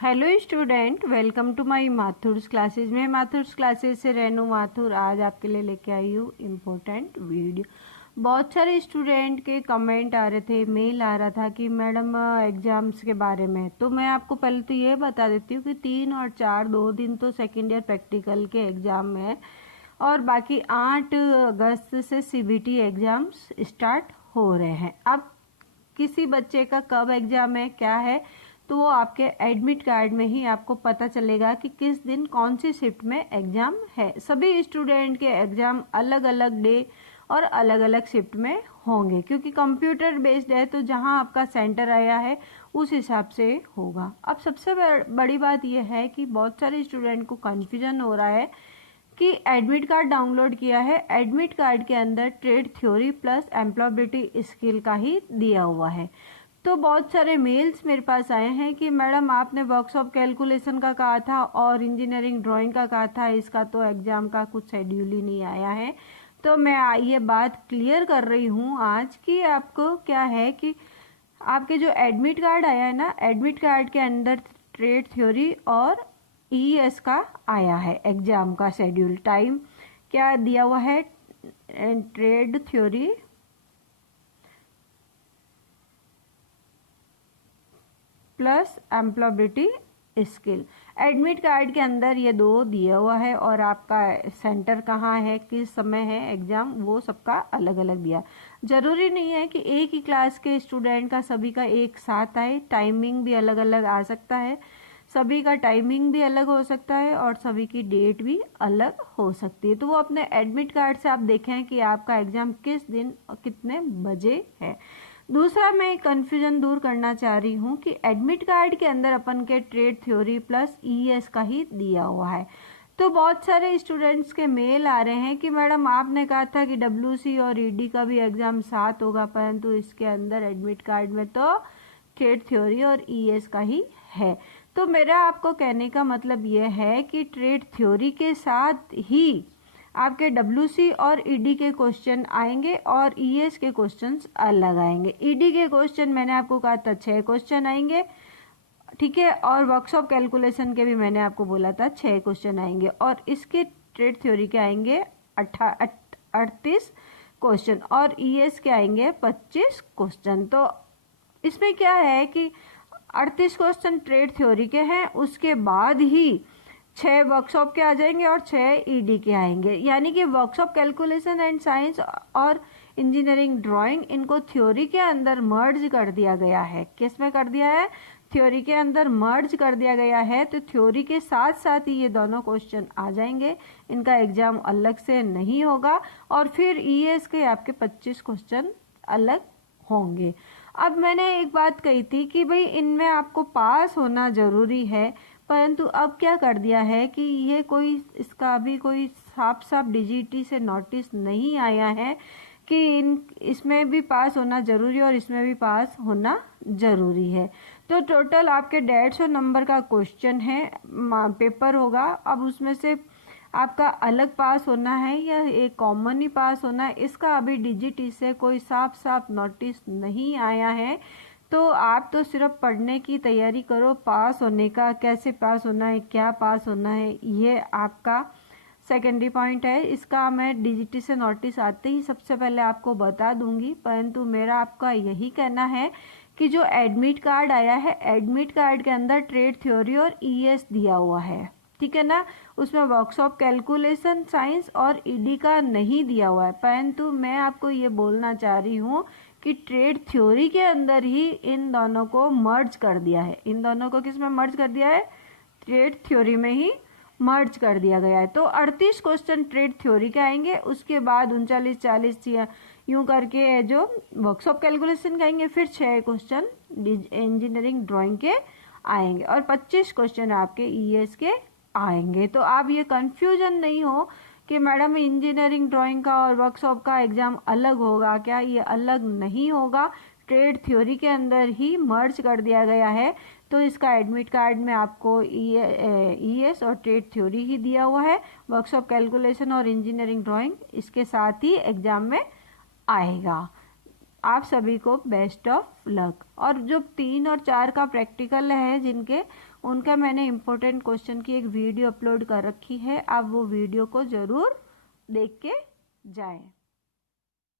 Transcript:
Hello student, welcome to my Mathur's classes. मैं Mathur's classes से रेनू माथुर आज आपके लिए लेके आई हूँ इम्पोर्टेंट वीडियो। बहुत सारे स्टूडेंट के कमेंट आ रहे थे, मेल आ रहा था कि मैडम एग्जाम्स के बारे में। तो मैं आपको पहले तो ये बता देती हूँ कि 3 और 4 2 दिन तो सेकेंड ईयर प्रैक्टिकल के एग्जाम है और बाकी 8 अगस्त से सीबीटी एग्जाम्स स्टार्ट हो रहे हैं। अब किसी बच्चे का कब एग्जाम है, क्या है, तो वो आपके एडमिट कार्ड में ही आपको पता चलेगा कि किस दिन कौन सी शिफ्ट में एग्जाम है। सभी स्टूडेंट के एग्जाम अलग अलग डे और अलग अलग शिफ्ट में होंगे, क्योंकि कंप्यूटर बेस्ड है तो जहां आपका सेंटर आया है उस हिसाब से होगा। अब सबसे बड़ी बात यह है कि बहुत सारे स्टूडेंट को कंफ्यूजन हो रहा है कि एडमिट कार्ड डाउनलोड किया है, एडमिट कार्ड के अंदर trade theory plus employability skill का ही दिया हुआ है। तो बहुत सारे मेल्स मेरे पास आए हैं कि मैडम आपने वर्कशॉप कैलकुलेशन का कहा था और इंजीनियरिंग ड्राइंग का कहा था, इसका तो एग्जाम का कुछ शेड्यूल ही नहीं आया है। तो मैं ये बात क्लियर कर रही हूँ आज कि आपको क्या है कि आपके जो एडमिट कार्ड आया है ना, एडमिट कार्ड के अंदर ट्रेड थ्योरी और ईएस का आया है। एग्जाम का शेड्यूल टाइम क्या दिया हुआ है, trade theory plus employability skill. Admit card के अंदर ये 2 दिया हुआ है और आपका सेंटर कहाँ है, किस समय है एग्जाम, वो सबका अलग अलग दिया। जरूरी नहीं है कि एक ही क्लास के स्टूडेंट का सभी का एक साथ आए, टाइमिंग भी अलग अलग आ सकता है, सभी का टाइमिंग भी अलग हो सकता है और सभी की डेट भी अलग हो सकती है। तो वो अपने एडमिट कार्ड से आप देखें कि आपका एग्जाम किस दिन और कितने बजे है। दूसरा, मैं कंफ्यूजन दूर करना चाह रही हूँ कि एडमिट कार्ड के अंदर अपन के ट्रेड थ्योरी प्लस ईएस का ही दिया हुआ है। तो बहुत सारे स्टूडेंट्स के मेल आ रहे हैं कि मैडम आपने कहा था कि डब्ल्यूसी और ईडी का भी एग्जाम साथ होगा, परंतु इसके अंदर एडमिट कार्ड में तो ट्रेड थ्योरी और ईएस का ही है। तो मेरा आपको कहने का मतलब यह है कि ट्रेड थ्योरी के साथ ही आपके डब्ल्यूसी और ईडी के क्वेश्चन आएंगे और ईएस के क्वेश्चंस अलग आएंगे। ईडी के क्वेश्चन मैंने आपको कहा था 6 क्वेश्चन आएंगे, ठीक है, और वर्कशॉप कैलकुलेशन के भी मैंने आपको बोला था 6 क्वेश्चन आएंगे और इसके ट्रेड थ्योरी के आएंगे 38 क्वेश्चन और ईएस के आएंगे 25 क्वेश्चन। तो इसमें क्या है कि 38 क्वेश्चन ट्रेड थ्योरी के हैं, उसके बाद ही 6 वर्कशॉप के आ जाएंगे और 6 ईडी के आएंगे। यानी कि वर्कशॉप कैलकुलेशन एंड साइंस और इंजीनियरिंग ड्राइंग, इनको थ्योरी के अंदर मर्ज कर दिया गया है। किस में कर दिया है? थ्योरी के अंदर मर्ज कर दिया गया है। तो थ्योरी के साथ साथ ही ये दोनों क्वेश्चन आ जाएंगे, इनका एग्जाम अलग से नहीं होगा और फिर ईएस के आपके 25 क्वेश्चन अलग होंगे। अब मैंने एक बात कही थी कि भाई इनमें आपको पास होना जरूरी है, परंतु अब क्या कर दिया है कि ये कोई इसका अभी कोई साफ साफ डीजीटी से नोटिस नहीं आया है कि इसमें भी पास होना जरूरी है और इसमें भी पास होना जरूरी है। तो टोटल आपके 150 नंबर का क्वेश्चन है, पेपर होगा। अब उसमें से आपका अलग पास होना है या एक कॉमन ही पास होना है, इसका अभी डीजीटी से कोई साफ साफ नोटिस नहीं आया है। तो आप तो सिर्फ पढ़ने की तैयारी करो, पास होने का, कैसे पास होना है, क्या पास होना है, ये आपका सेकेंडरी पॉइंट है। इसका मैं डीजीटी से नोटिस आते ही सबसे पहले आपको बता दूंगी, परंतु मेरा आपका यही कहना है कि जो एडमिट कार्ड आया है, एडमिट कार्ड के अंदर ट्रेड थ्योरी और ईएस दिया हुआ है, ठीक है ना, उसमें वर्कशॉप कैलकुलेशन साइंस और ईडी का नहीं दिया हुआ है। परंतु मैं आपको ये बोलना चाह रही हूँ कि ट्रेड थ्योरी के अंदर ही इन दोनों को मर्ज कर दिया है। इन दोनों को किस में मर्ज कर दिया है? ट्रेड थ्योरी में ही मर्ज कर दिया गया है। तो 38 क्वेश्चन ट्रेड थ्योरी के आएंगे, उसके बाद 39, 40 यूं करके जो वर्कशॉप कैलकुलेशन के आएंगे, फिर 6 क्वेश्चन इंजीनियरिंग ड्राइंग के आएंगे और 25 क्वेश्चन आपके ईएस के आएंगे। तो आप ये कंफ्यूजन नहीं हो कि मैडम इंजीनियरिंग ड्राइंग का और वर्कशॉप का एग्जाम अलग होगा, क्या ये अलग नहीं होगा। ट्रेड थ्योरी के अंदर ही मर्ज कर दिया गया है। तो इसका एडमिट कार्ड में आपको ईएस और ट्रेड थ्योरी ही दिया हुआ है, वर्कशॉप कैलकुलेशन और इंजीनियरिंग ड्राइंग इसके साथ ही एग्जाम में आएगा। आप सभी को बेस्ट ऑफ लक। और जो 3 और 4 का प्रैक्टिकल है जिनके, उनका मैंने इम्पोर्टेंट क्वेश्चन की एक वीडियो अपलोड कर रखी है, आप वो वीडियो को ज़रूर देख के जाएं।